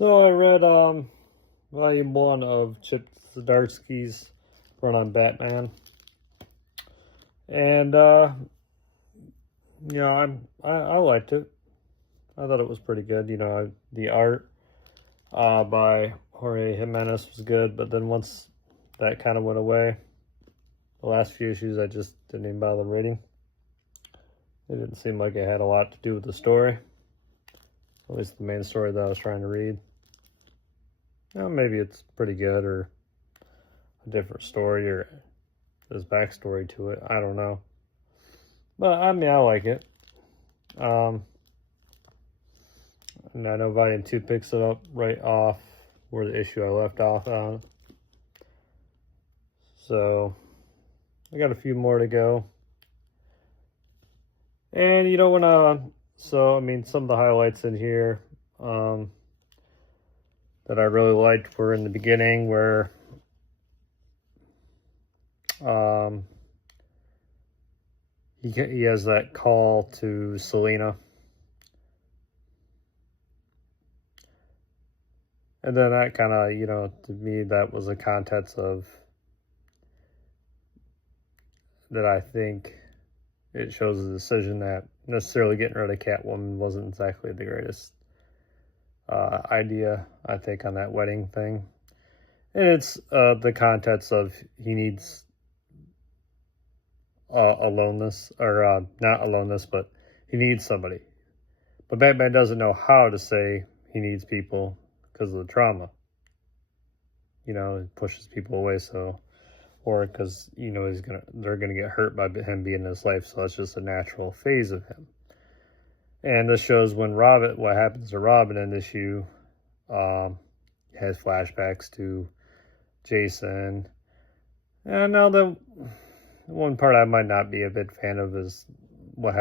So I read volume 1 of Chip Zdarsky's run on Batman, and I liked it. I thought it was pretty good. The art by Jorge Jimenez was good, but then once that kind of went away, the last few issues I just didn't even bother reading. It didn't seem like it had a lot to do with the story, at least the main story that I was trying to read. Maybe it's pretty good, or a different story, or there's backstory to it. I don't know. But I mean, I like it. And I know Volume 2 picks it up right off where the issue I left off on. So I got a few more to go. And some of the highlights in here that I really liked were in the beginning, where he has that call to Selena. And then that kind of, to me, that was the context of that. I think it shows a decision that necessarily getting rid of Catwoman wasn't exactly the greatest idea, I think, on that wedding thing. And it's the context of he needs aloneness, or not aloneness, but he needs somebody. But Batman doesn't know how to say he needs people because of the trauma. It pushes people away, or because they're gonna get hurt by him being in his life, so that's just a natural phase of him. And this shows what happens to Robin in this issue. Has flashbacks to Jason. And now the one part I might not be a big fan of is what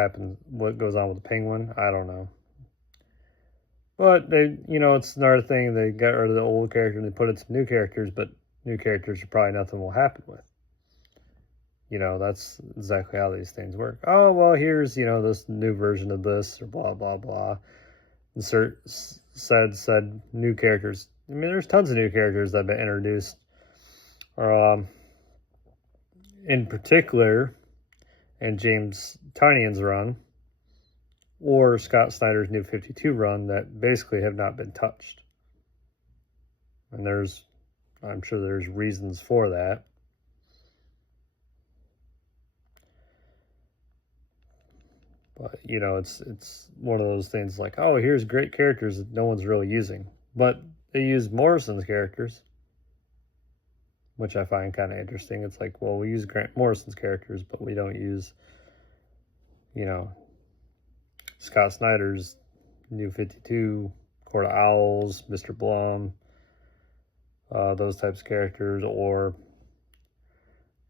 goes on with the Penguin. I don't know. But it's another thing. They got rid of the old character and they put in some new characters, but new characters are probably nothing will happen with. That's exactly how these things work. Oh, well, here's, this new version of this, or blah, blah, blah. Insert said new characters. I mean, there's tons of new characters that have been introduced. In particular, in James Tynion's run, or Scott Snyder's New 52 run, that basically have not been touched. And I'm sure there's reasons for that. But, it's one of those things like, oh, here's great characters that no one's really using. But they use Morrison's characters, which I find kind of interesting. It's like, well, we use Grant Morrison's characters, but we don't use, Scott Snyder's New 52, Court of Owls, Mr. Blum, those types of characters. Or,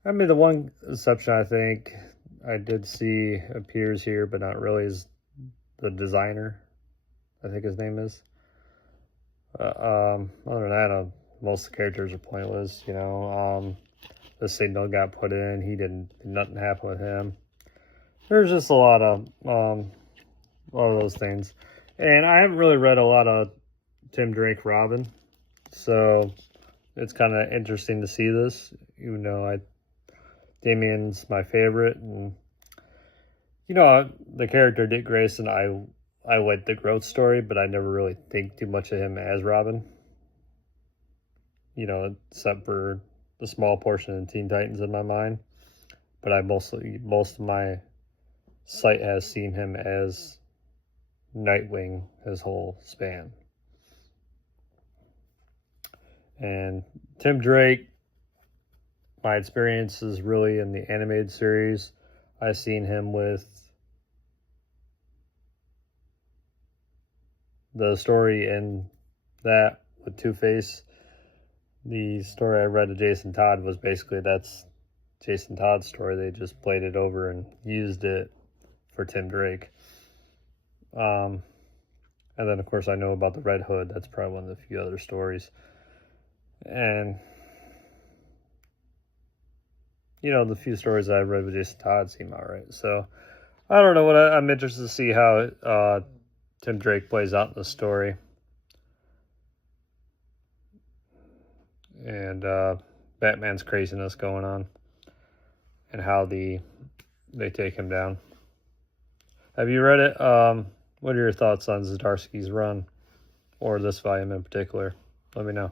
I mean, the one exception I think I did see appears here, but not really, is the designer. I think his name is. Other than that, most of the characters are pointless. The signal got put in. Nothing happened with him. There's just a lot of those things. And I haven't really read a lot of Tim Drake Robin, so it's kind of interesting to see this, even though Damian's my favorite. And the character Dick Grayson, I like the growth story, but I never really think too much of him as Robin. Except for the small portion of Teen Titans in my mind. But most of my sight has seen him as Nightwing his whole span. And Tim Drake, my experience is really in the animated series. I've seen him with the story in that with Two-Face. The story I read of Jason Todd was basically, that's Jason Todd's story. They just played it over and used it for Tim Drake. And then, of course, I know about the Red Hood. That's probably one of the few other stories. And, the few stories I read with Jason Todd seem all right. So, I don't know. I'm interested to see how Tim Drake plays out in the story. and Batman's craziness going on, and how they take him down. Have you read it? What are your thoughts on Zdarsky's run, or this volume in particular? Let me know.